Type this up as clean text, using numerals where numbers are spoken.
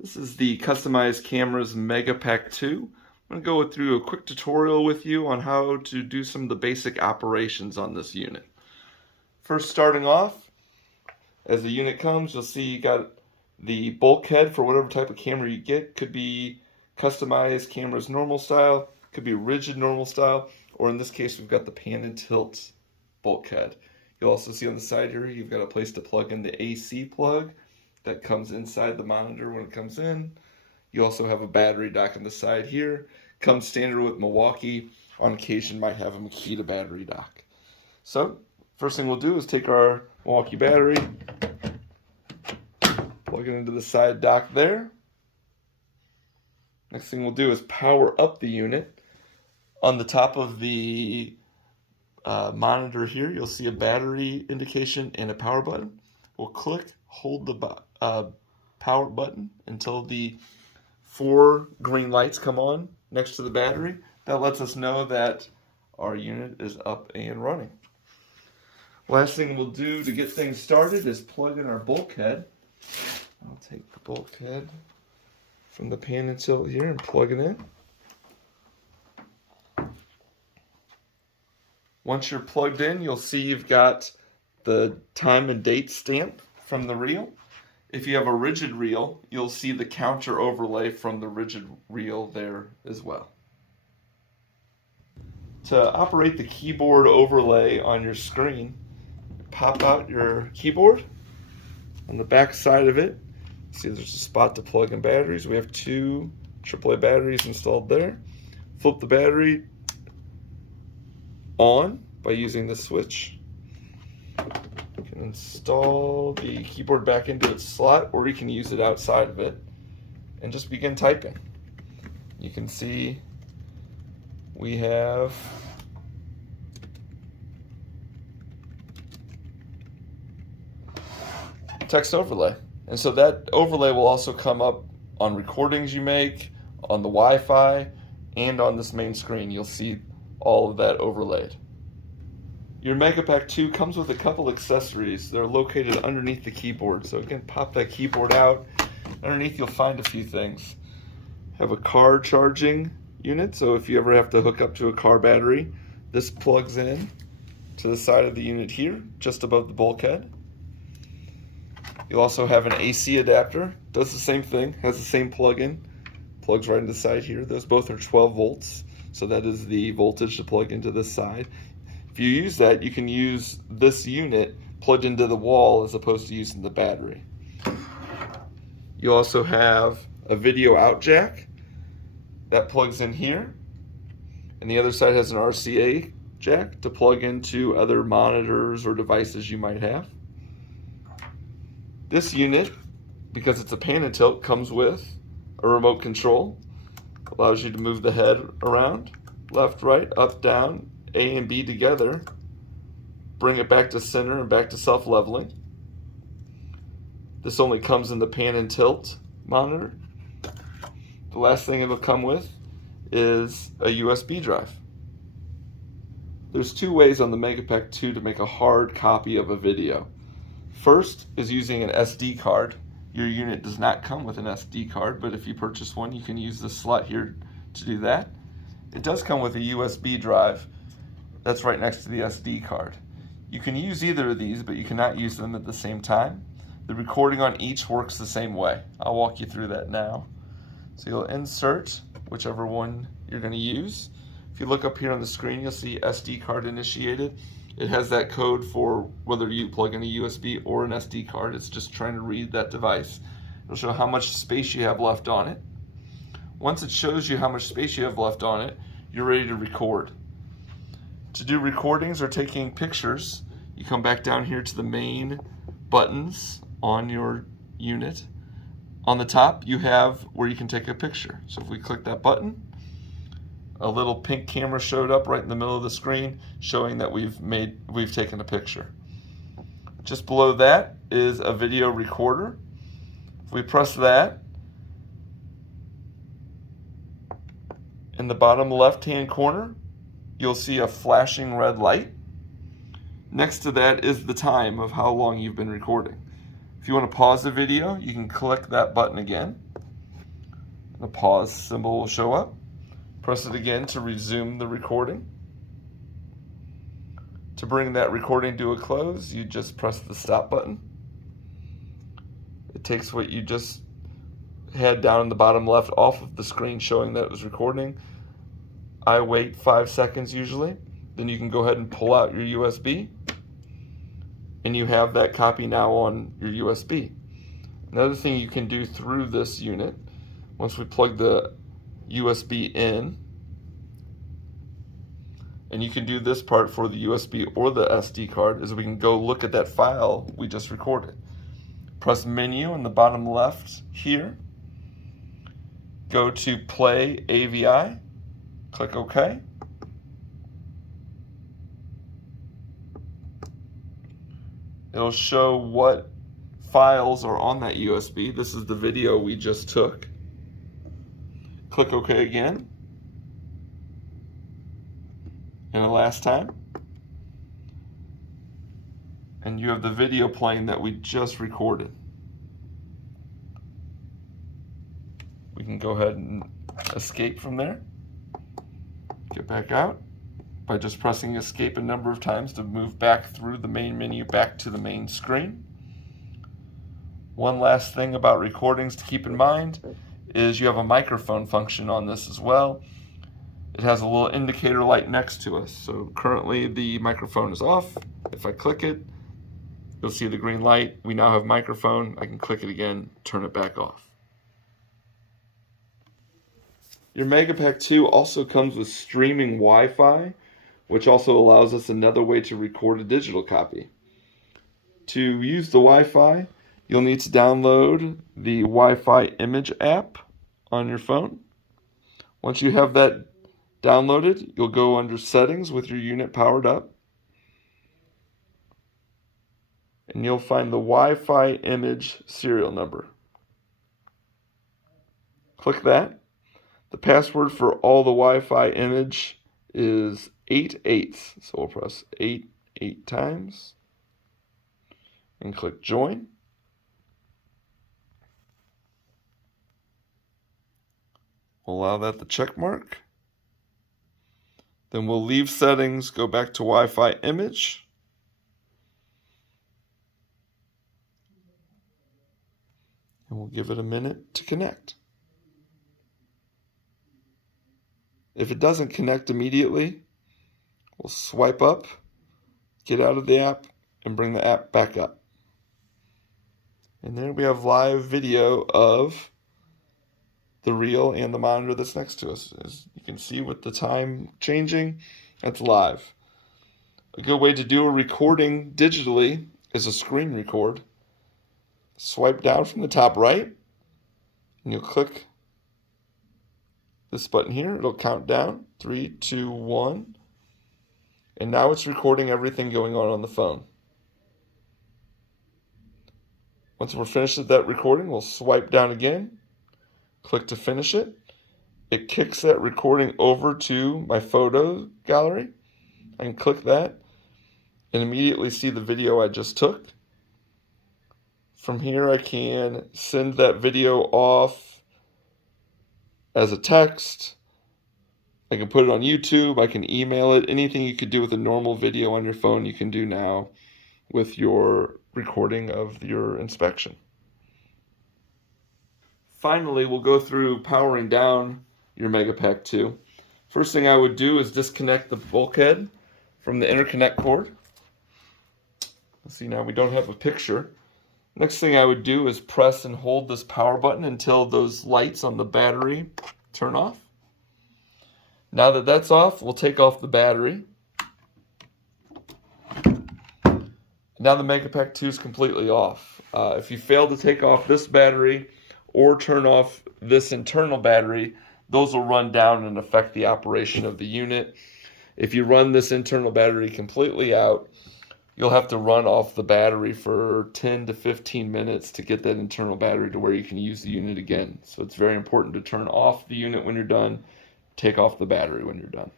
This is the Customized Cameras MegaPack2. I'm going to go through a quick tutorial with you on how to do some of the basic operations on this unit. First, starting off, as the unit comes, you'll see you got the bulkhead for whatever type of camera you get. Could be customized cameras normal style, could be rigid normal style, or in this case we've got the pan and tilt bulkhead. You'll also see on the side here you've got a place to plug in the AC plug that comes inside the monitor when it comes in. You also have a battery dock on the side here. Comes standard with Milwaukee. On occasion might have a Makita battery dock. So first thing we'll do is take our Milwaukee battery, plug it into the side dock there. Next thing we'll do is power up the unit. On the top of the monitor here, you'll see a battery indication and a power button. We'll click, hold the power button until the 4 green lights come on next to the battery. That lets us know that our unit is up and running. Last thing we'll do to get things started is plug in our bulkhead. I'll take the bulkhead from the pan and tilt here and plug it in. Once you're plugged in, you'll see you've got the time and date stamp from the reel. If you have a rigid reel, you'll see the counter overlay from the rigid reel there as well. To operate the keyboard overlay on your screen, pop out your keyboard. On the back side of it, see there's a spot to plug in batteries. We have 2 AAA batteries installed there. Flip the battery on by using the switch. You can install the keyboard back into its slot, or you can use it outside of it and just begin typing. You can see we have text overlay, and so that overlay will also come up on recordings you make, on the Wi-Fi, and on this main screen. You'll see all of that overlaid. Your MegaPack2 comes with a couple accessories. They're located underneath the keyboard. So again, pop that keyboard out. Underneath you'll find a few things. Have a car charging unit, so if you ever have to hook up to a car battery, this plugs in to the side of the unit here, just above the bulkhead. You'll also have an AC adapter. Does the same thing, has the same plug-in. Plugs right into the side here. Those both are 12 volts, so that is the voltage to plug into this side. If you use that, you can use this unit plugged into the wall as opposed to using the battery. You also have a video out jack that plugs in here, and the other side has an RCA jack to plug into other monitors or devices you might have. This unit, because it's a pan and tilt, comes with a remote control. Allows you to move the head around, left, right, up, down, A and B together, bring it back to center and back to self-leveling. This only comes in the pan and tilt monitor. The last thing it'll come with is a USB drive. There's 2 ways on the MegaPack2 to make a hard copy of a video. First is using an SD card. Your unit does not come with an SD card, but if you purchase one, you can use the slot here to do that. It does come with a USB drive that's right next to the SD card. You can use either of these, but you cannot use them at the same time. The recording on each works the same way. I'll walk you through that now. So you'll insert whichever one you're going to use. If you look up here on the screen, you'll see SD card initiated. It has that code for whether you plug in a USB or an SD card. It's just trying to read that device. It'll show how much space you have left on it. Once it shows you how much space you have left on it, you're ready to record. To do recordings or taking pictures, you come back down here to the main buttons on your unit. On the top, you have where you can take a picture. So if we click that button, a little pink camera showed up right in the middle of the screen showing that we've taken a picture. Just below that is a video recorder. If we press that, in the bottom left-hand corner, you'll see a flashing red light. Next to that is the time of how long you've been recording. If you want to pause the video, you can click that button again. The pause symbol will show up. Press it again to resume the recording. To bring that recording to a close, you just press the stop button. It takes what you just had down in the bottom left off of the screen showing that it was recording. I wait 5 seconds usually. Then you can go ahead and pull out your USB, and you have that copy now on your USB. Another thing you can do through this unit, once we plug the USB in, and you can do this part for the USB or the SD card, is we can go look at that file we just recorded. Press menu in the bottom left here, go to play AVI, click OK. It'll show what files are on that USB. This is the video we just took. Click OK again. And the last time. And you have the video playing that we just recorded. We can go ahead and escape from there. Get back out by just pressing escape a number of times to move back through the main menu back to the main screen. One last thing about recordings to keep in mind is you have a microphone function on this as well. It has a little indicator light next to us. So currently the microphone is off. If I click it, you'll see the green light. We now have microphone. I can click it again, turn it back off. Your MegaPack2 also comes with streaming Wi-Fi, which also allows us another way to record a digital copy. To use the Wi-Fi, you'll need to download the Wi-Fi image app on your phone. Once you have that downloaded, you'll go under settings with your unit powered up, and you'll find the Wi-Fi image serial number. Click that. The password for all the Wi-Fi image is 8/8. So we'll press 8 times and click join. We'll allow that the check mark. Then we'll leave settings, go back to Wi-Fi image. And we'll give it a minute to connect. If it doesn't connect immediately, we'll swipe up, get out of the app, and bring the app back up. And there we have live video of the reel and the monitor that's next to us. As you can see with the time changing, that's live. A good way to do a recording digitally is a screen record. Swipe down from the top right, and you'll click this button here. It'll count down, 3, 2, 1. And now it's recording everything going on the phone. Once we're finished with that recording, we'll swipe down again, click to finish it. It kicks that recording over to my photo gallery. I can click that and immediately see the video I just took. From here, I can send that video off as a text. I can put it on YouTube. I can email it. Anything you could do with a normal video on your phone, you can do now with your recording of your inspection. Finally, we'll go through powering down your MegaPack2. First thing I would do is disconnect the bulkhead from the interconnect cord. Let's see, now we don't have a picture. Next thing I would do is press and hold this power button until those lights on the battery turn off. Now that that's off, we'll take off the battery. Now the MegaPack2 is completely off. If you fail to take off this battery or turn off this internal battery, those will run down and affect the operation of the unit. If you run this internal battery completely out, you'll have to run off the battery for 10 to 15 minutes to get that internal battery to where you can use the unit again. So it's very important to turn off the unit when you're done, take off the battery when you're done.